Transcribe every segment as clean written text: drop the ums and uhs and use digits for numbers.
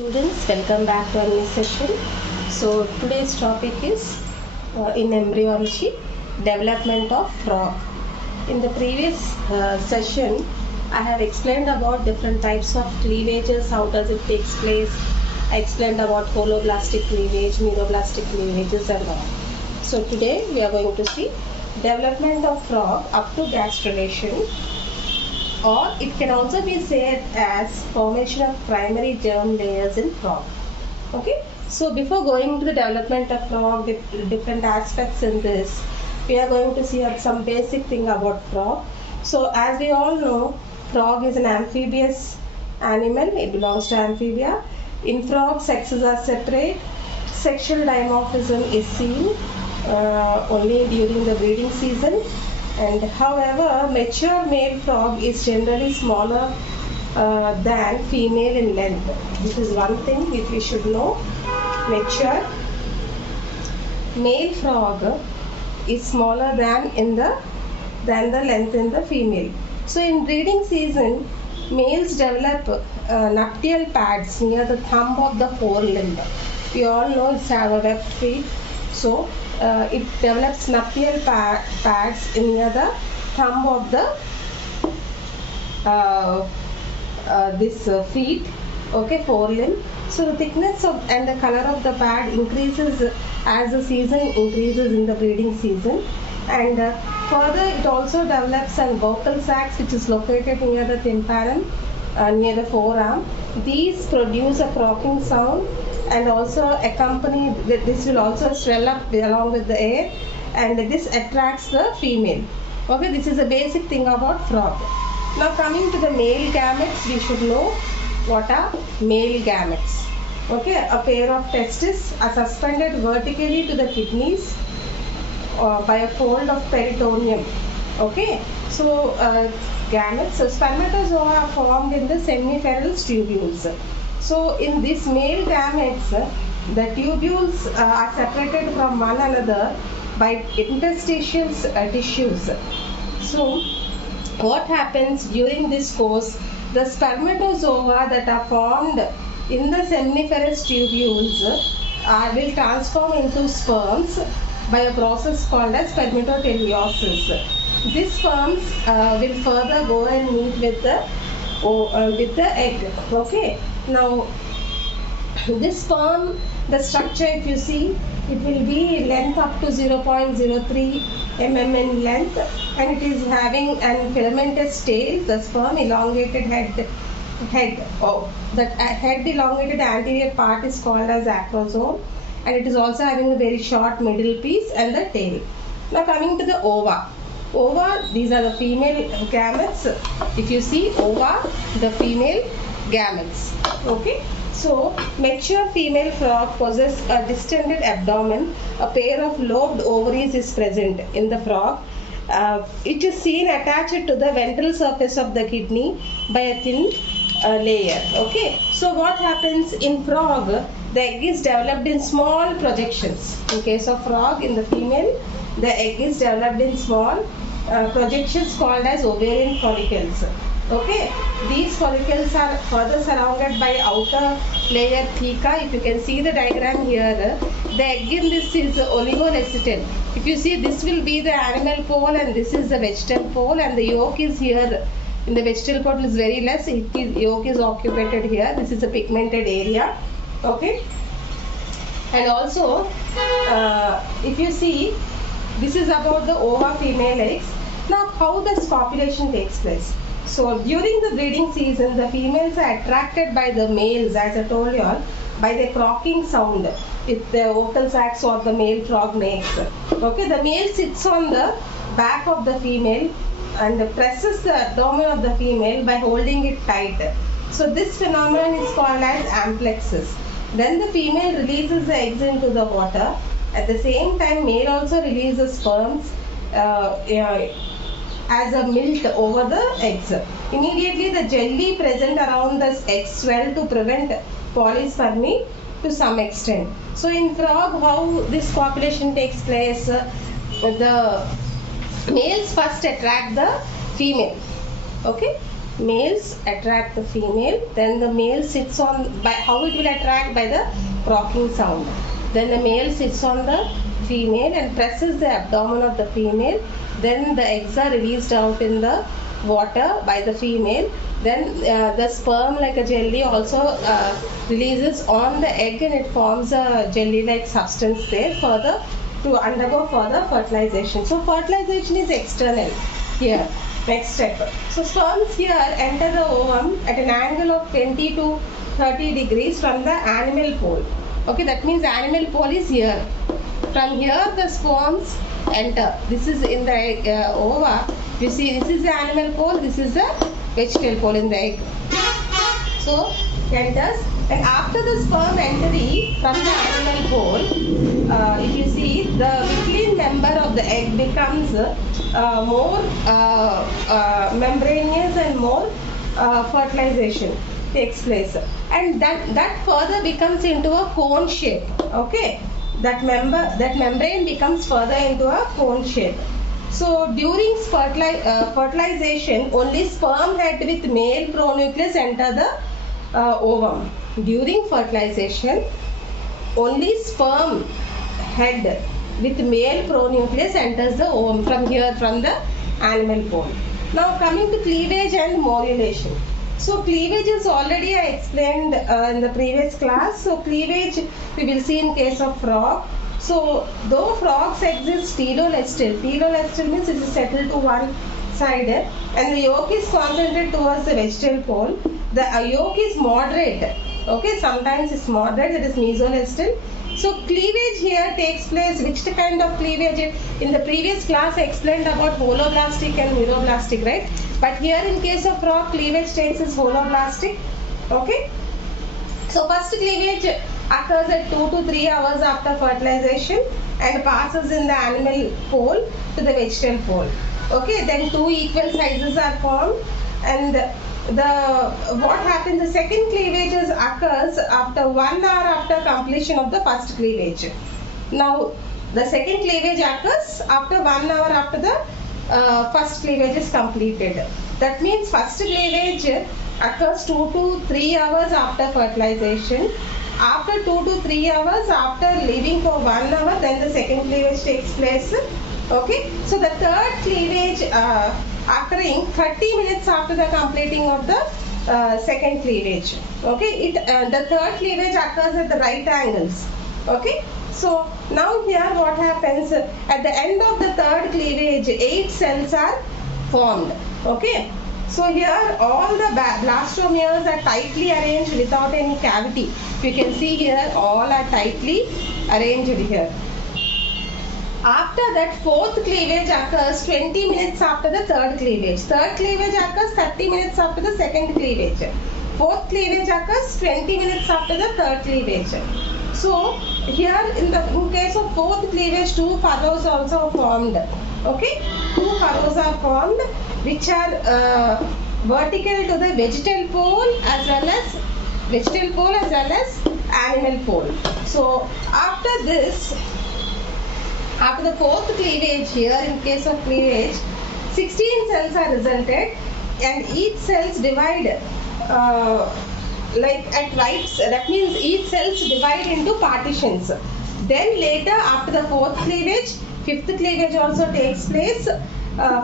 Students, welcome back to a new session. So today's topic is in embryology, development of frog. In the previous session, I have explained about different types of cleavages, how does it takes place. I explained about holoblastic cleavage, meroblastic cleavages and all. So today we are going to see development of frog up to gastrulation, or it can also be said as formation of primary germ layers in frog. Okay, so before going to the development of frog, different aspects in this, we are going to see some basic thing about frog. So as we all know, frog is an amphibious animal. It belongs to amphibia. In frog, sexes are separate. Sexual dimorphism is seen only during the breeding season. And however, mature male frog is generally smaller than female in length. This is one thing which we should know. Mature male frog is smaller than the length in the female. So in breeding season, males develop nuptial pads near the thumb of the forelimb. We all know it's have a webbed feet. So it develops nuptial pads near the thumb of the feet, okay, forelimb. So the thickness of and the color of the pad increases as the season increases in the breeding season, and further it also develops an vocal sacs which is located near the tympanum, near the forearm. These produce a croaking sound, and also accompanied with this will also swell up along with the air, and this attracts the female. Okay, this is a basic thing about frog. Now coming to the male gametes, we should know what are male gametes. Okay, a pair of testes are suspended vertically to the kidneys by a fold of peritoneum. Okay, so gametes, so spermatozoa are formed in the seminiferous tubules. So in this male gametes, the tubules are separated from one another by interstitial tissues. So what happens during this course, the spermatozoa that are formed in the seminiferous tubules will transform into sperms by a process called as spermatoteliosis. These sperms will further go and meet with the egg. Okay. Now, this sperm, the structure, if you see, it will be length up to 0.03 mm in length, and it is having an filamentous tail. The sperm elongated head. That head elongated anterior part is called as acrosome, and it is also having a very short middle piece and the tail. Now coming to the ova. Ova, these are the female gametes. If you see ova, the female gametes. Okay, so mature female frog possess a distended abdomen. A pair of lobed ovaries is present in the frog. It is seen attached to the ventral surface of the kidney by a thin layer. Okay, so what happens in frog? The egg is developed in small projections. In case of frog, in the female, the egg is developed in small projections called as ovarian follicles. Okay, these follicles are further surrounded by outer layer theca. If you can see the diagram here, the egg in this is oligolecithal. If you see, this will be the animal pole and this is the vegetal pole, and the yolk is here. In the vegetal pole is very less. Yolk is occupied here. This is a pigmented area. Okay, and also if you see, this is about the ova female eggs. Now how this copulation takes place. So during the breeding season, the females are attracted by the males, as I told you all, by the croaking sound if the vocal sacs or the male frog makes. Okay, the male sits on the back of the female and presses the abdomen of the female by holding it tight. So this phenomenon is called as amplexus. Then the female releases the eggs into the water. At the same time, male also releases sperms as a milt over the eggs. Immediately the jelly present around the eggs swell to prevent polyspermy to some extent. So in frog, how this copulation takes place, the males first attract the female. Okay, males attract the female, then the male sits on, by how it will attract? By the rocking sound. Then the male sits on the female and presses the abdomen of the female, then the eggs are released out in the water by the female, then the sperm like a jelly also releases on the egg and it forms a jelly like substance there further to undergo further fertilization. So fertilization is external here. Next step. So sperms here enter the ovum at an angle of 20 to 30 degrees from the animal pole. Okay, that means animal pole is here. From here the sperms enter. This is in the ova. You see, this is the animal pole, this is the vegetable pole in the egg. So enters, and after the sperm entry from the animal pole, if you see, the Wittlein member of the egg becomes more membranous and more fertilization takes place, and that further becomes into a cone shape. Okay, that membrane becomes further into a cone shape. So during fertilization, only sperm head with male pronucleus enter the ovum. During fertilization, only sperm head with male pronucleus enters the ovum from here, from the animal pole. Now coming to cleavage and morulation. So cleavage is already I explained in the previous class. So cleavage we will see in case of frog. So though frogs exist telolestil means it is settled to one side and the yolk is concentrated towards the vegetable pole. The yolk is moderate. Okay, sometimes it's moderate, that is mesolestil. So cleavage here takes place. Which kind of cleavage? In the previous class I explained about holoblastic and meroblastic, right? But here in case of frog, cleavage takes is holoblastic. Okay. So first cleavage occurs at 2 to 3 hours after fertilization and passes in the animal pole to the vegetable pole. Okay. Then two equal sizes are formed, and what happens, the second cleavage occurs after 1 hour after completion of the first cleavage. Now the second cleavage occurs after 1 hour after the first cleavage is completed. That means first cleavage occurs 2 to 3 hours after fertilization. After 2 to 3 hours after leaving for 1 hour, then the second cleavage takes place. Okay, so the third cleavage occurring 30 minutes after the completing of the second cleavage. Okay, the third cleavage occurs at the right angles. Okay, so now here what happens, at the end of the third cleavage 8 cells are formed. Okay, so here all the blastomeres are tightly arranged without any cavity. You can see here all are tightly arranged here. After that, fourth cleavage occurs 20 minutes after the third cleavage. Third cleavage occurs 30 minutes after the second cleavage. Fourth cleavage occurs 20 minutes after the third cleavage. So here in case of fourth cleavage, 2 furrows also are formed. Okay, 2 furrows are formed which are vertical to the vegetable pole as well as animal pole. So after this, after the fourth cleavage here, in case of cleavage, 16 cells are resulted and each cells divide like at rights. That means each cells divide into partitions. Then later after the fourth cleavage, fifth cleavage also takes place.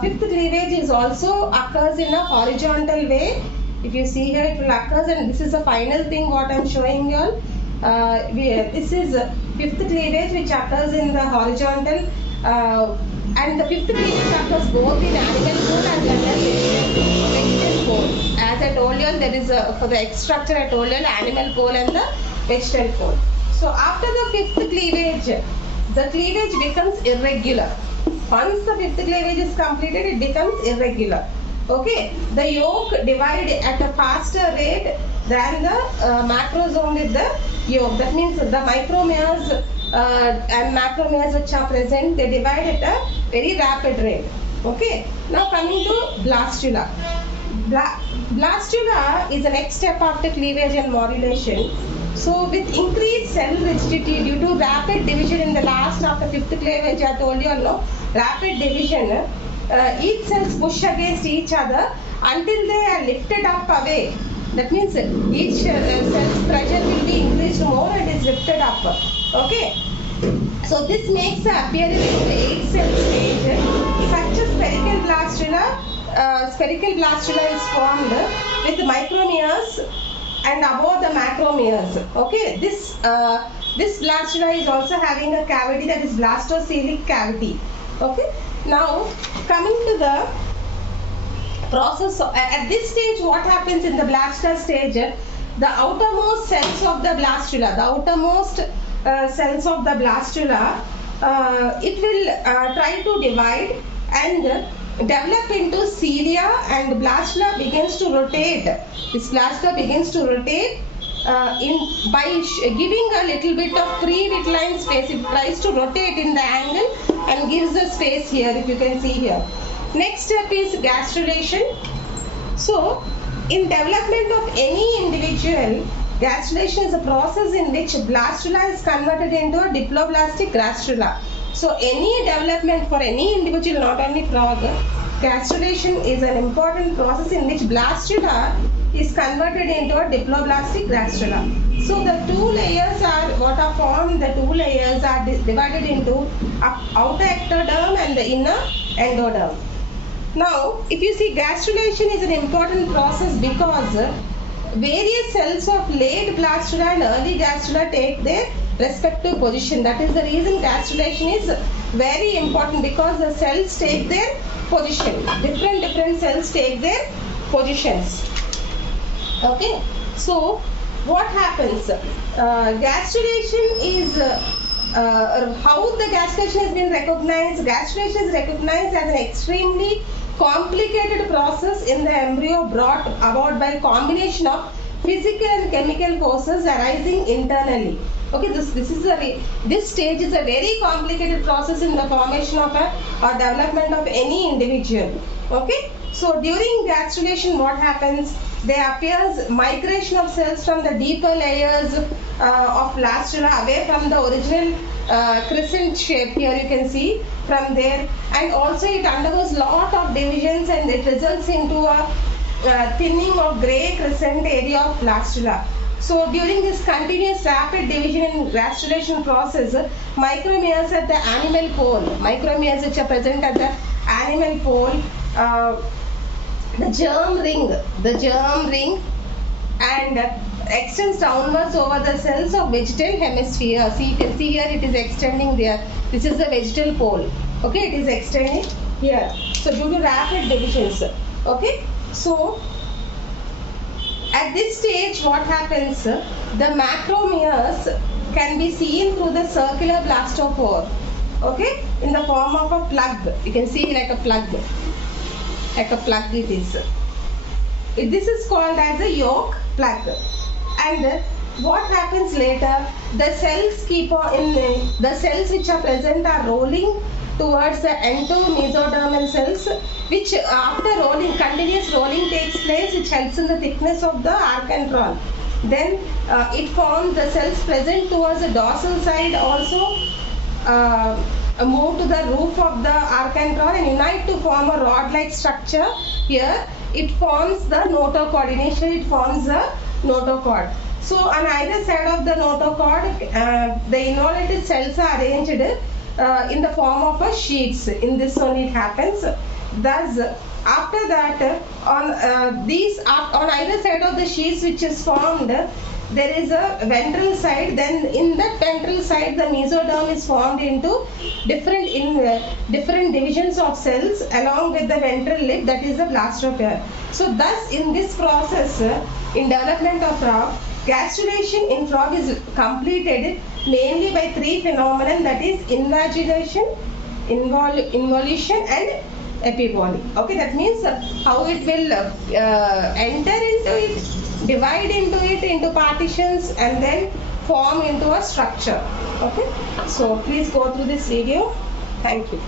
Fifth cleavage is also occurs in a horizontal way. If you see here, it will occur, and this is the final thing what I am showing you all. This is fifth cleavage which occurs in the horizontal, and the fifth cleavage occurs both in animal pole as well as vegetable pole. As I told you, there is for the egg structure I told you animal pole and the vegetable pole. So after the fifth cleavage, the cleavage becomes irregular. Once the fifth cleavage is completed, it becomes irregular. Okay, the yolk divide at a faster rate than the macrosome with the yolk. That means the micromeres and macromeres which are present, they divide at a very rapid rate. Okay, now coming to blastula. Blastula is the next step after cleavage and morulation. So with increased cell rigidity due to rapid division in the last after fifth cleavage, I told you, no, rapid division, each cells push against each other until they are lifted up away. That means each cell's pressure will be increased more and is lifted up. Okay. So this makes the appearance of the 8-cell stage. Such a spherical blastula is formed with micromeres and above the macromeres. Okay, this blastula is also having a cavity, that is blastocelic cavity. Okay, now coming to the process at this stage, what happens in the blastula stage? The outermost cells of the blastula, it will try to divide and develop into cilia, and blastula begins to rotate. This blastula begins to rotate by giving a little bit of pre-Wittlein space. It tries to rotate in the angle and gives the space here, if you can see here. Next step is gastrulation. So, in development of any individual, gastrulation is a process in which blastula is converted into a diploblastic gastrula. So any development for any individual, not only frog, gastrulation is an important process in which blastula is converted into a diploblastic gastrula. So the two layers are what are formed. The two layers are divided into outer ectoderm and the inner endoderm. Now, if you see, gastrulation is an important process because various cells of late blastula and early gastrula take their respective position. That is the reason gastrulation is very important, because the cells take their position. Different cells take their positions. Okay. So what happens? Gastrulation is how the gastrulation has been recognized. Gastrulation is recognized as an extremely complicated process in the embryo brought about by combination of physical and chemical forces arising internally. Okay, this stage is a very complicated process in the formation of or development of any individual. Okay, so during gastrulation, what happens? There appears migration of cells from the deeper layers of blastula away from the original crescent shape. Here you can see from there, and also it undergoes lot of divisions and it results into a thinning of grey crescent area of blastula. So during this continuous rapid division and gastrulation process, micromeres at the animal pole, micromeres which are present at the animal pole, the germ ring and extends downwards over the cells of vegetal hemisphere. See, you can see here it is extending there. This is the vegetal pole. Okay, it is extending here. So due to rapid divisions. Okay, so at this stage, what happens? The macromeres can be seen through the circular blastopore. Okay, in the form of a plug. You can see like a plug. Like a plug it is. This is called as a yolk plug. And what happens later? The cells keep on the cells which are present are rolling towards the endo-mesodermal cells, which after rolling, continuous rolling takes place, which helps in the thickness of the arcantron. Then it forms the cells present towards the dorsal side also move to the roof of the arcantron and unite to form a rod-like structure. Here it forms the notochord. Initially it forms the notochord. So on either side of the notochord, the involuted cells are arranged in the form of a sheets. In this only it happens. Thus, after that, on either side of the sheets which is formed, there is a ventral side. Then in that ventral side, the mesoderm is formed into different divisions of cells along with the ventral lip, that is the blastopere. So thus in this process, in development of frog, gastrulation in frog is completed mainly by three phenomena, that is invagination, involution and epivolley. Okay, that means how it will enter into it, divide into it into partitions and then form into a structure. Okay, so please go through this video. Thank you.